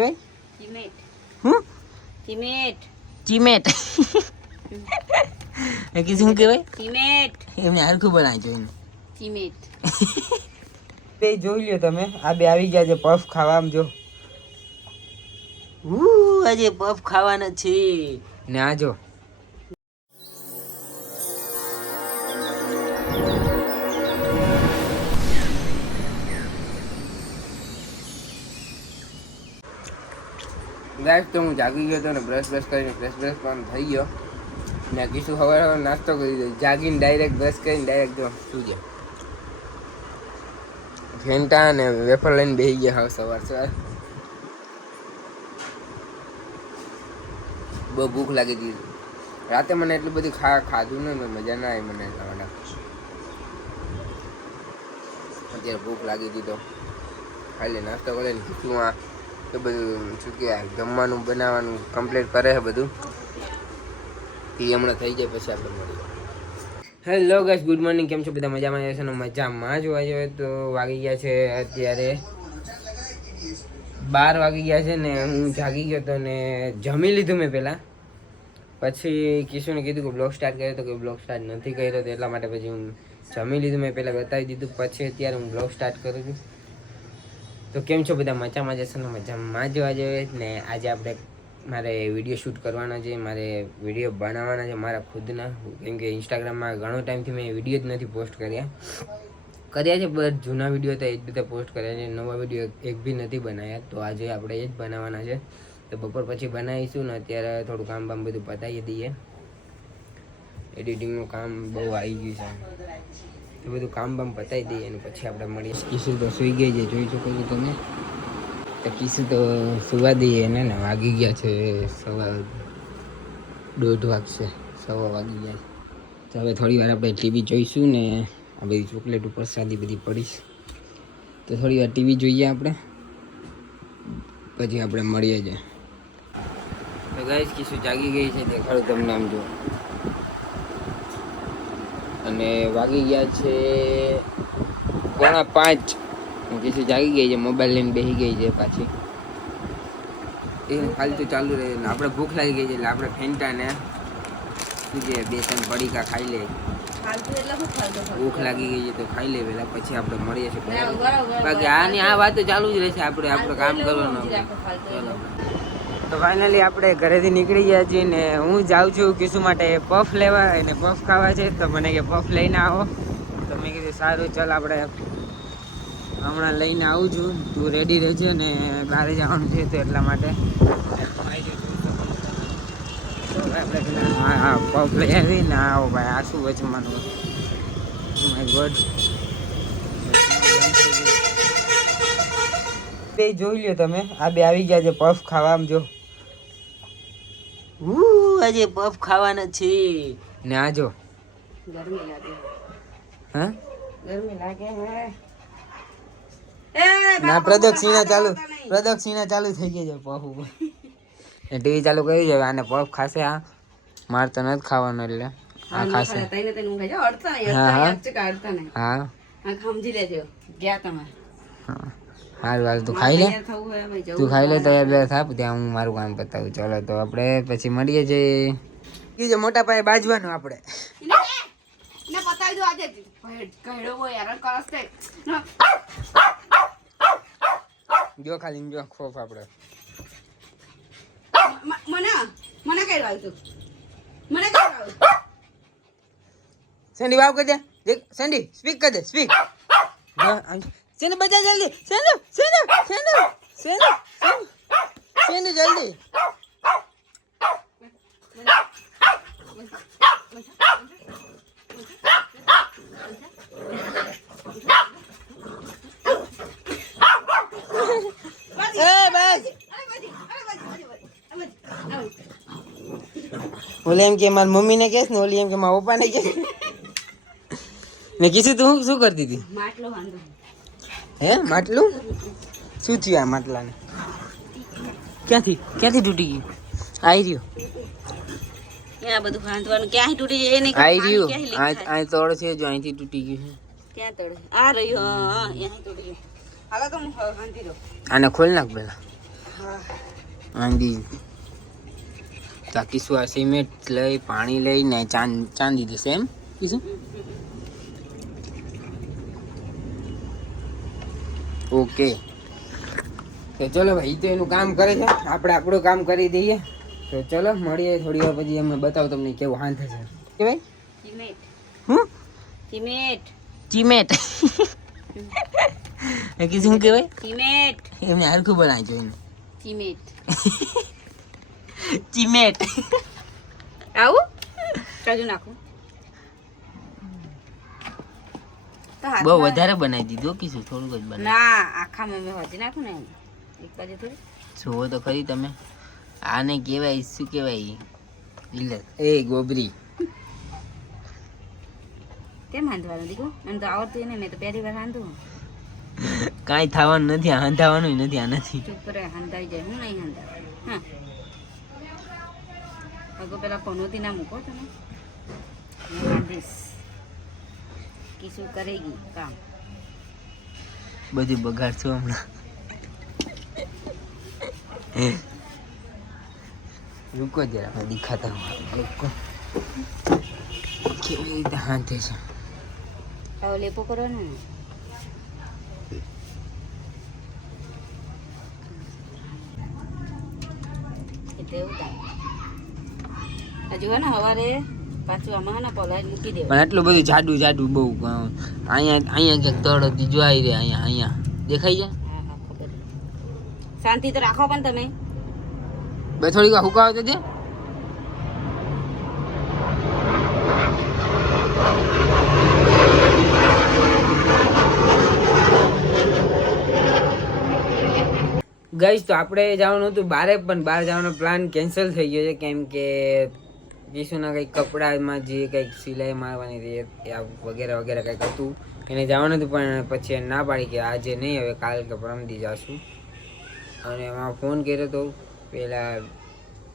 ભાઈ ચીમેટ હું ચીમેટ ચીમેટ એ શું કહેવાય ચીમેટ એમને હરખું બનાવી જોઈને ચીમેટ બે જોઈ લ્યો તમે આ બે આવી ગયા છે પફ ખાવા આમ જો આજે પફ ખાવાના છે ને આ જો ગાઈસ તો હું જાગી ગયો હતો ને બ્રશ કરીને બ્રશ પણ થઈ ગયો ને કીધું સવારે નાસ્તો કરી દઉં જાગીને ડાયરેક્ટ બ્રશ કરીને ડાયરેક્ટ જો શું છે ફેન્ટા ને વેફર લઈને બેસી ગયા હવે સવાર બહુ ભૂખ લાગી હતી રાતે મને એટલું બધું ખાધું ને મજા ના આવી મને એટલા માટે અત્યારે ભૂખ લાગી હતી તો ખાલી નાસ્તો કરીને કીધું આ તો બધું શું કહેવાય જમવાનું બનાવવાનું કમ્પ્લીટ કરે છે બધું એ હમણાં થઈ જાય પછી આપણે મળીએ હેલો ગાઈસ ગુડ મોર્નિંગ કેમ છો બધા મજામાં આવ્યા છે ને મજામાં જ હોય તો વાગી ગયા છે અત્યારે 12 વાગી ગયા છે ને હું જાગી ગયો હતો ને જમી લીધું મેં પહેલાં પછી કિશુને કીધું કે બ્લોગ સ્ટાર્ટ કર્યો તો કે બ્લોગ સ્ટાર્ટ નથી કર્યો તો એટલા માટે પછી હું જમી લીધું મેં પહેલાં બતાવી દીધું પછી અત્યારે હું બ્લોગ સ્ટાર્ટ કરું છું તો કેમ છો બધા મજામાં જશે ને મજામાં જ જોઈએ ને આજે આપણે મારે વિડીયો શૂટ કરવાના છે મારે વિડીયો બનાવવાના છે મારા ખુદના કેમ કે ઇન્સ્ટાગ્રામમાં ઘણો ટાઈમથી મેં વિડીયો જ નથી પોસ્ટ કર્યા છે બટ જૂના વિડીયો તો એ જ બધા પોસ્ટ કર્યા છે નવા વિડીયો એક બી નથી બનાવ્યા તો આજે આપણે એ જ બનાવવાના છે તો બપોર પછી બનાવીશું ને અત્યારે થોડું કામ બામ બધું પતાવી દઈએ એડિટિંગનું કામ બહુ આવી ગયું છે એ બધું કામ બામ પતાવી દઈએ અને પછી આપણે મળીએ કિશુ તો સૂઈ ગઈ છે જોઈ શકો છો તમે તો કિશુ તો સુવા દઈએ એને ને વાગી ગયા છે 1:30 વાગશે 1:15 વાગી ગયા છે તો હવે થોડી વાર આપણે ટીવી જોઈશું ને આ બધી ચોકલેટ ઉપર સાદી બધી પડીશ તો થોડી વાર ટીવી જોઈએ આપણે પછી આપણે મળીએ છીએ તો ગાઈસ કિશુ જાગી ગઈ છે દેખાડું તમને આમ જો અને વાગી ગયા છે 4:45 કિશુ જાગી ગઈ છે મોબાઈલ લઈને બેસી ગઈ છે પાછી એ ફાલતુ ચાલુ રહે ને આપણે ભૂખ લાગી ગઈ છે એટલે આપણે ફેન્ટા ને શું છે 2-3 પડીકા ખાઈ લે ભૂખ લાગી ગઈ છે તો ખાઈ લે પેલા પછી આપણે મળીએ છીએ બાકી આની આ વાતો ચાલુ જ રહેશે આપણે આપણું કામ કરવાનું તો ફાઇનલી આપણે ઘરેથી નીકળી ગયા છીએ ને હું જાઉં છું કિશુ માટે પફ લેવા અને પફ ખાવા છે તો મને કે પફ લઈને આવો તો મેં કીધું સારું ચાલ આપણે હમણાં લઈને આવું છું તું રેડી રહેજે ને બહાર જવાનું છે તો એટલા માટે આપણે હા પફ લઈ આવી ને આવો ભાઈ આ શું વચમાનું માય ગોડ બે જોઈ લ્યો તમે આ બે આવી ગયા છે પફ ખાવા આમ જો આજે પફ ખાવાના છે ને આ જો ગરમી લાગે હા ગરમી લાગે ના પ્રદક્ષિણા ચાલુ થઈ ગઈ છે પફ ઉપર ટીવી ચાલુ કરી જાય આને પફ ખાશે આ માર તો નથી ખાવાનું એટલે આ ખાશે હા સમજી લેજો ગયા તમે હાલ તું ખાઈ લે તૈયાર થા ત્યાં હું મારું કામ બતાવું ચાલો તો આપણે પછી મળીએ છીએ કીધું મોટા પાયે બાજવાનું આપણે જો ખાલી જો ખોફ આપણે સેન્ડી વાવ કરી દે દેખ સેન્ડી સ્પીક કરી દે સ્પીક સેન્ડી બજા જલ્દી સેન્ડી જલ્દી ઓલી એમ કે મારી મમ્મી ને કહેશ ને ઓલી એમ કે મારા પપ્પા ને કહેશ ને કીધું તું શું કરતી હતી માટલો વાંધો હે માટલું શું થયું આ માટલાને ક્યાંથી તૂટી ગયું આવી રહ્યું ક્યાં બધું બાંધવાનું ક્યાં તૂટી જાય એને આવી રહ્યું આ તોડ છે જો અહીંથી તૂટી ગયું છે ક્યાં તોડ આ રહ્યું હા અહીં તૂટી ગયું હાલો તો હું બાંધી દઉં આને ખોલ નાખ પેલા આંધી તાકી શું આ સિમેન્ટ લઈ પાણી લઈને ચાંદી દેશે એમ કીધું. ઓકે તો ચલો ભાઈ, તો એનું કામ કરે છે, આપણે આપણું કામ કરી દઈએ. તો ચલો મળીએ થોડી વાર પછી, અમે બતાવું તમને કેવું હાન થશે. કે ભાઈ સિમેન્ટ હું સિમેન્ટ ચીમેટ એ કે શું કહેવાય? સિમેન્ટ એમને હરખું બનાવી જોઈને સિમેન્ટ ચીમેટ. આવું કાજુ નાખું તો બહુ વધારે બનાવી દીધું કે શું? થોડુંક જ બનાવી. ના આખામાં મેં હજી નાખું ને એક બાજુ થોડી. જોવો તો ખરી તમે, આને કહેવાય શું કહેવાય? એ ગોબરી. કેમ હાંધવાનું દીકરો? મને તો આવડતું ને, મેં તો પહેલી વાર હાંધું. કાંઈ થવાનું નથી, હાંધવાનું નથી. આ નથી ચૂપ કરે, હાંધાઈ જાય. હું નહીં હાંધા. હા અગો પેલા પનોતી ના મૂકો તમે, હું હાંધીશ. કીશું કરેગી કામ. બધું બગાડશું હમણાં. રૂકો જરા, મેં દિખાતા હું. રૂકો કેવી રીતે હાથે છે. હવે લેપો કરવાનો ને. એટલે એવું થાય. આ જુઓ ને સવારે પાછું આમાં ને પલાળ મૂકી દેવા. પણ આટલું બધું જાડું બહુ અહીંયા ક્યાંક તળતી જોઈ રે. અહીંયા દેખાઈ જાય. હા હા ખબર. શાંતિ તો રાખો પણ તમે. બે થોડીક વાર હુકાવ તો દે. ગઈશ તો આપણે જવાનું હતું બારે, પણ બહાર જવાનો પ્લાન કેન્સલ થઈ ગયો છે, કેમ કે કિશુના કંઈક કપડામાં જે કંઈક સિલાઈ મારવાની હતી વગેરે વગેરે કંઈક હતું, એને જવાનું હતું. પણ પછી એને ના પાડી કે આજે નહીં, હવે કાલ કે પરમદી જશું. અને એમાં ફોન કર્યો હતો પહેલાં,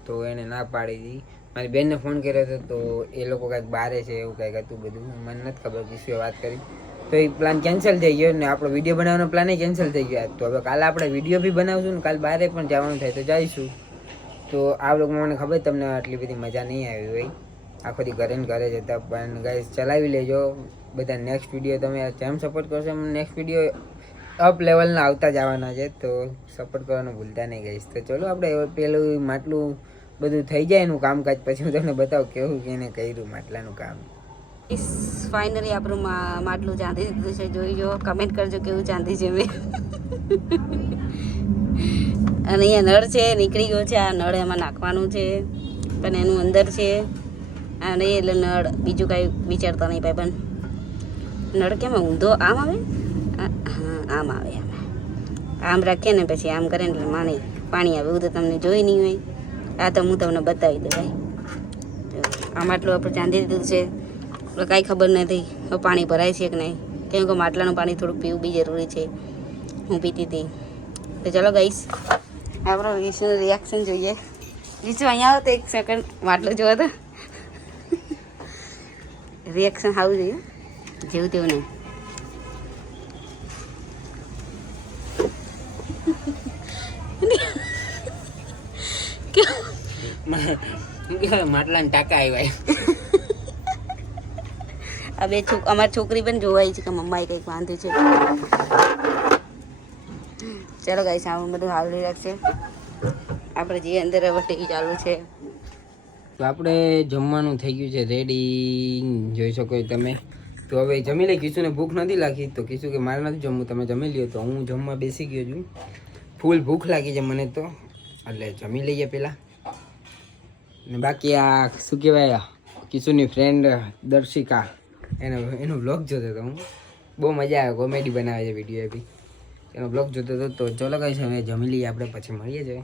તો એને ના પાડી હતી. મારી બેનને ફોન કર્યો હતો, તો એ લોકો કંઈક બારે છે એવું કંઈક હતું બધું, મને નથી ખબર કિશુએ વાત કરી. તો એ પ્લાન કેન્સલ થઈ ગયો ને આપણો વિડીયો બનાવવાનો પ્લાન કેન્સલ થઈ ગયો. તો હવે કાલે આપણે વિડીયો બી બનાવશું ને કાલે બારે પણ જવાનું થાય તો જઈશું. તો આ વ્લોગમાં મને ખબર તમને આટલી બધી મજા નહીં આવી હોય, આખો દી ઘરે ને ઘરે જતા. પણ ગાઈસ ચલાવી લેજો બધા. નેક્સ્ટ વિડીયો તમે જેમ સપોર્ટ કરશો, નેક્સ્ટ વિડીયો અપ લેવલના આવતા જવાના છે, તો સપોર્ટ કરવાનું ભૂલતા નહીં ગાઈસ. તો ચલો આપણે પેલું માટલું બધું થઈ જાય એનું કામકાજ, પછી હું તમને બતાવું કેવું કે એને કર્યું માટલાનું કામ. ફાઇનલી આપણું માટલું ચાંદી દીધું છે. જોઈ જો, કમેન્ટ કરજો કેવું ચાંદી છે મેં. અને અહીંયા નળ છે, નીકળી ગયો છે. આ નળ એમાં નાખવાનું છે, પણ એનું અંદર છે. અને એટલે નળ બીજું કાંઈ વિચારતા નહીં ભાઈ. પણ નળ કેમ ઊંધો આમ આવે? હા આમ આવે. આમ રાખીએ ને પછી આમ કરે ને એટલે પાણી આવે. એવું તો તમને જોઈ નહીં હોય. આ તો હું તમને બતાવી દઉં ભાઈ. આ માટલું આપણે ચાંદી દીધું છે. કાંઈ ખબર નથી હવે પાણી ભરાય છે કે નહીં, કેમ કે માટલાનું પાણી થોડુંક પીવું બી જરૂરી છે. હું પીતી હતી. તો ચલો ગઈશ, આપણો વિશુનું રિએક્શન જોઈએ. વિશુ અહીંયા આવો તો એક સેકન્ડ માટલું જોવો તો. રિએક્શન સારું જોઈએ, જેવું તેવું નહીં. માટલાને ટાંકા આવ્યા. આ બે અમારી છોકરી પણ જોવાય છે કે મમ્માએ કંઈક વાંધ્યું છે. ચાલો ગાઈસ, આવું બધું હાલ રાખશે. આપણે જે અંદર હવે ટીવી ચાલુ છે. તો આપણે જમવાનું થઈ ગયું છે રેડી, જોઈ શકો તમે. તો હવે જમી લઈ. કિશુને ભૂખ નથી લાગી, તો કિશુ કે મારે નથી જમવું, તમે જમી લ્યો. તો હું જમવા બેસી ગયો છું. ફૂલ ભૂખ લાગી છે મને તો, એટલે જમી લઈએ પહેલાં. ને બાકી આ શું કહેવાય, કિશુની ફ્રેન્ડ દર્શિકા, એનો બ્લોગ જોતો હતો હું. બહુ મજા આવે, કોમેડી બનાવે છે વિડીયો એ બી. એનો બ્લોગ જોતો હતો. તો ચલો ગાઈસ, હવે જમી લઈએ આપણે, પછી મળીએ છીએ.